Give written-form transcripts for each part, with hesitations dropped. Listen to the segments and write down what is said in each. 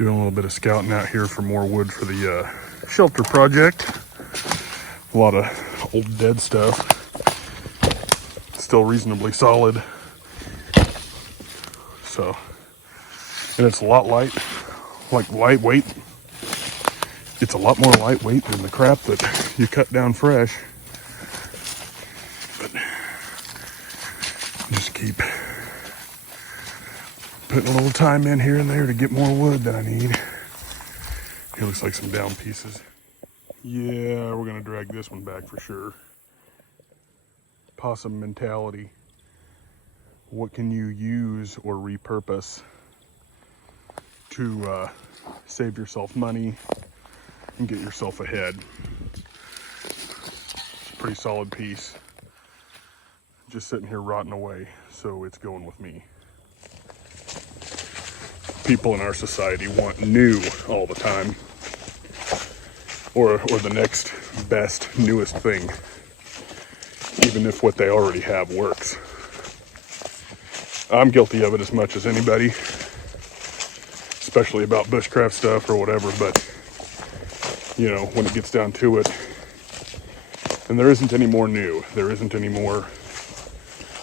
Doing a little bit of scouting out here for more wood for the shelter project. A lot of old dead stuff. Still reasonably solid. So, and it's a lot lightweight. It's a lot more lightweight than the crap that you cut down fresh. But just keep putting a little time in here and there to get more wood that I need. Here looks like some down pieces. Yeah, we're gonna drag this one back for sure. Possum Mentality. What can you use or repurpose to save yourself money and get yourself ahead? It's a pretty solid piece. Just sitting here rotting away, so it's going with me. People in our society want new all the time, or the next best, newest thing, even if what they already have works. I'm guilty of it as much as anybody, especially about bushcraft stuff or whatever, but you know, when it gets down to it, and there isn't any more new, there isn't any more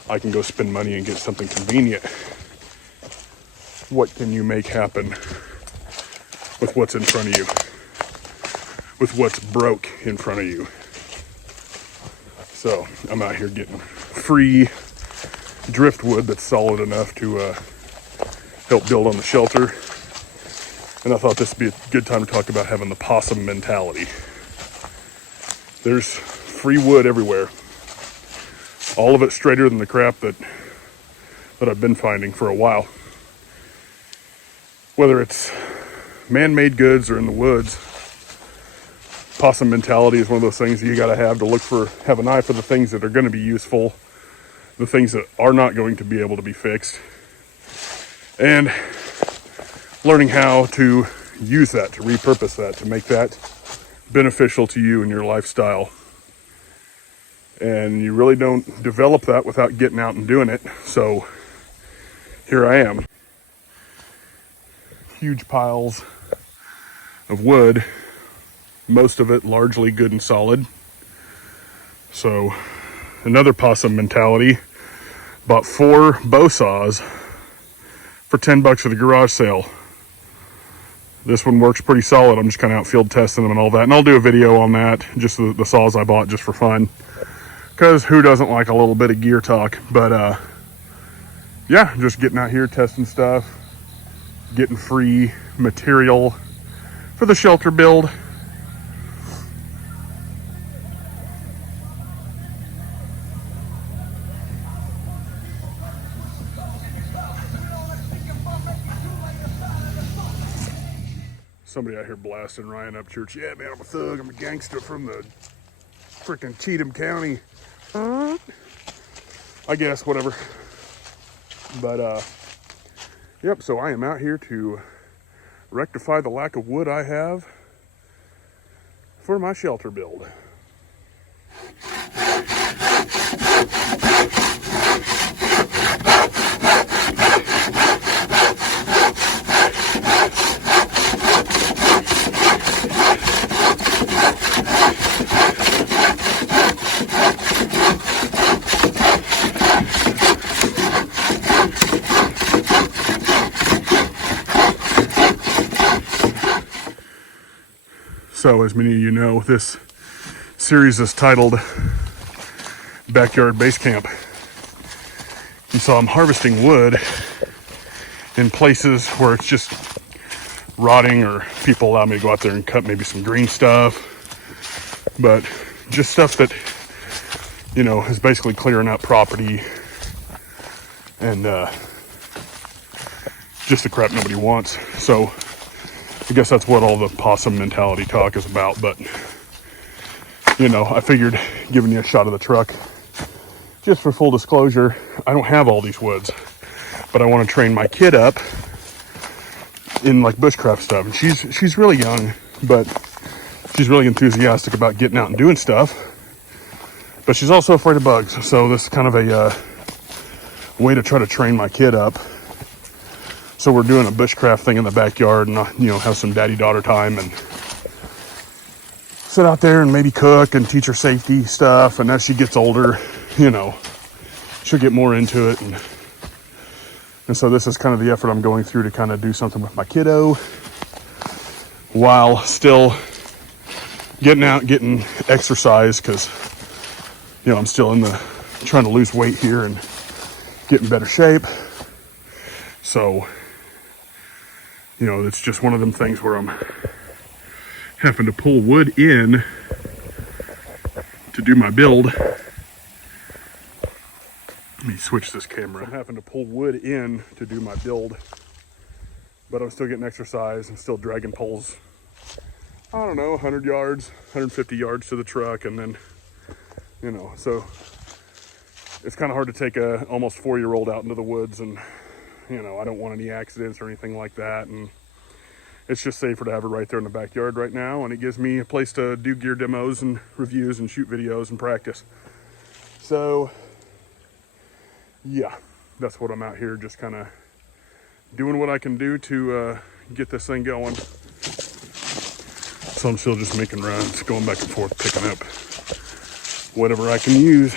I can go spend money and get something convenient. What can you make happen with what's in front of you? With what's broke in front of you? So I'm out here getting free driftwood that's solid enough to help build on the shelter. And I thought this would be a good time to talk about having the possum mentality. There's free wood everywhere. All of it straighter than the crap that I've been finding for a while. Whether it's man-made goods or in the woods, possum mentality is one of those things that you gotta have have an eye for the things that are gonna be useful, the things that are not going to be able to be fixed, and learning how to use that, to repurpose that, to make that beneficial to you and your lifestyle. And you really don't develop that without getting out and doing it. So here I am. Huge piles of wood, most of it largely good and solid. So another possum mentality. Bought 4 bow saws for $10 at a garage sale. This one works pretty solid. I'm just kind of out field testing them and all that. And I'll do a video on that, just the saws I bought just for fun. Because who doesn't like a little bit of gear talk? But yeah, just getting out here, testing stuff, getting free material for the shelter build. Somebody out here blasting Ryan up church. Yeah, man, I'm a thug. I'm a gangster from the freaking Cheatham County. I guess, whatever. But, yep, so I am out here to rectify the lack of wood I have for my shelter build. So, as many of you know, this series is titled Backyard Basecamp. You saw I'm harvesting wood in places where it's just rotting, or people allow me to go out there and cut maybe some green stuff, but just stuff that, you know, is basically clearing out property and just the crap nobody wants. So I guess that's what all the possum mentality talk is about. But, you know, I figured giving you a shot of the truck. Just for full disclosure, I don't have all these woods, but I want to train my kid up in like bushcraft stuff. And she's really young, but she's really enthusiastic about getting out and doing stuff. But she's also afraid of bugs. So this is kind of a way to try to train my kid up so So we're doing a bushcraft thing in the backyard, and have some daddy-daughter time and sit out there and maybe cook and teach her safety stuff. And as she gets older, she'll get more into it. And so this is kind of the effort I'm going through to kind of do something with my kiddo while still getting out, getting exercise, because I'm still trying to lose weight here and get in better shape. So it's just one of them things where I'm having to pull wood in to do my build. Let me switch this camera. I'm having to pull wood in to do my build, but I'm still getting exercise and still dragging poles, 100 yards, 150 yards to the truck. And then, so it's kind of hard to take a almost 4-year-old out into the woods, and, I don't want any accidents or anything like that. And it's just safer to have it right there in the backyard right now. And it gives me a place to do gear demos and reviews and shoot videos and practice. So yeah, that's what I'm out here, just kind of doing what I can do to get this thing going. So I'm still just making runs, going back and forth, picking up whatever I can use.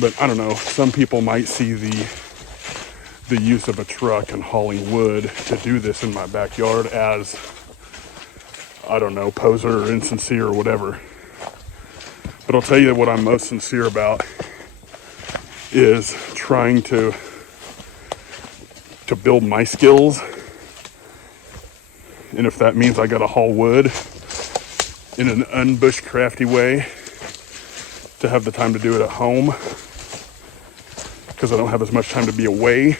But I don't know, some people might see the use of a truck and hauling wood to do this in my backyard as, I don't know, poser or insincere or whatever. But I'll tell you what I'm most sincere about is trying to build my skills. And if that means I gotta haul wood in an unbushcrafty way to have the time to do it at home, because I don't have as much time to be away,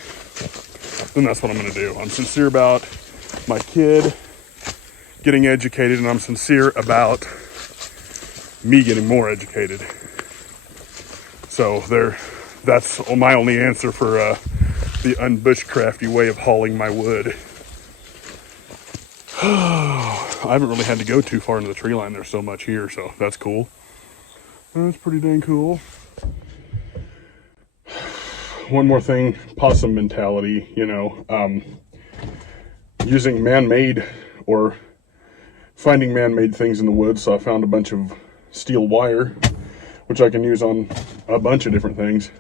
then that's what I'm gonna do. I'm sincere about my kid getting educated, and I'm sincere about me getting more educated. So that's my only answer for the unbushcrafty way of hauling my wood. I haven't really had to go too far into the tree line. There's so much here, so that's cool. That's pretty dang cool. One more thing, possum mentality, using man-made or finding man-made things in the woods. So I found a bunch of steel wire, which I can use on a bunch of different things.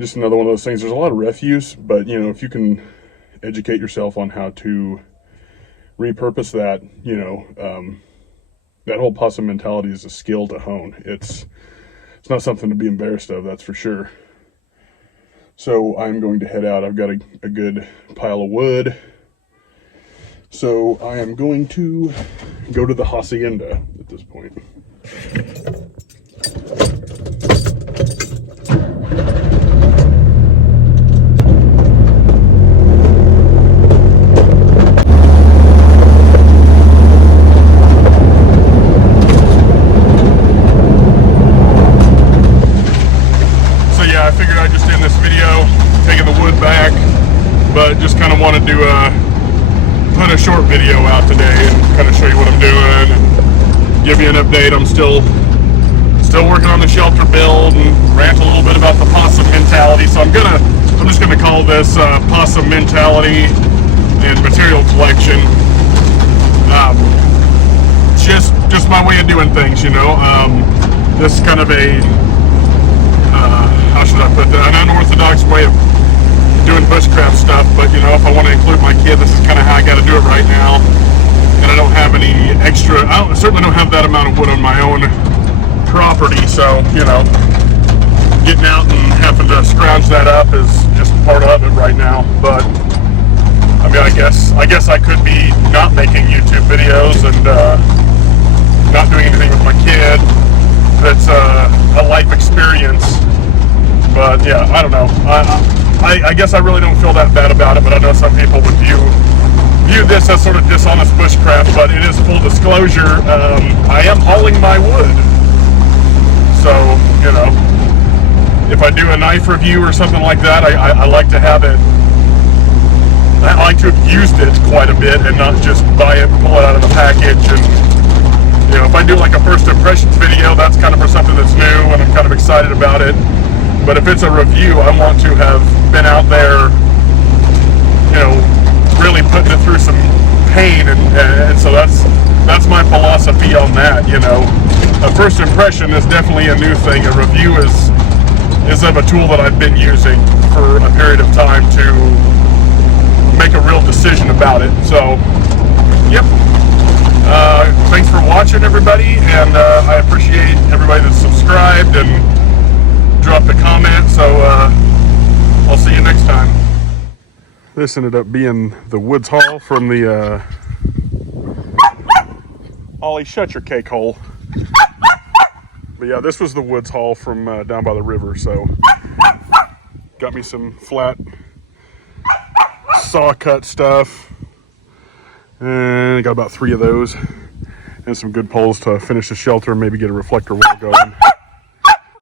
Just another one of those things. There's a lot of refuse, but if you can educate yourself on how to repurpose that, that whole possum mentality is a skill to hone. It's not something to be embarrassed of, that's for sure. So I'm going to head out. I've got a good pile of wood. So I am going to go to the hacienda at this point. But just kind of wanted to put a short video out today and kind of show you what I'm doing and give you an update. I'm still working on the shelter build and rant a little bit about the possum mentality. So I'm just gonna call this possum mentality and material collection. Just my way of doing things, This is kind of a how should I put that? An unorthodox way of doing bushcraft stuff, but if I want to include my kid, this is kind of how I got to do it right now. And I don't have any extra, I certainly don't have that amount of wood on my own property, so getting out and having to scrounge that up is just part of it right now. But I mean, I guess I could be not making YouTube videos and not doing anything with my kid. That's a life experience. But yeah, I don't know. I guess I really don't feel that bad about it, but I know some people would view this as sort of dishonest bushcraft. But it is full disclosure. I am hauling my wood, so if I do a knife review or something like that, I like to have it. I like to have used it quite a bit and not just buy it, pull it out of the package, and if I do like a first impressions video, that's kind of for something that's new and I'm kind of excited about it. But if it's a review, I want to have been out there really putting it through some pain, and so that's my philosophy on that. A first impression is definitely a new thing. A review is of a tool that I've been using for a period of time to make a real decision about it. So, yep. Thanks for watching, everybody, and I appreciate everybody that's subscribed and dropped a comment. So I'll see you next time. This ended up being the woods haul from the Ollie, shut your cake hole. But yeah, this was the woods haul from down by the river. So got me some flat saw cut stuff, and I got about 3 of those and some good poles to finish the shelter and maybe get a reflector wall going.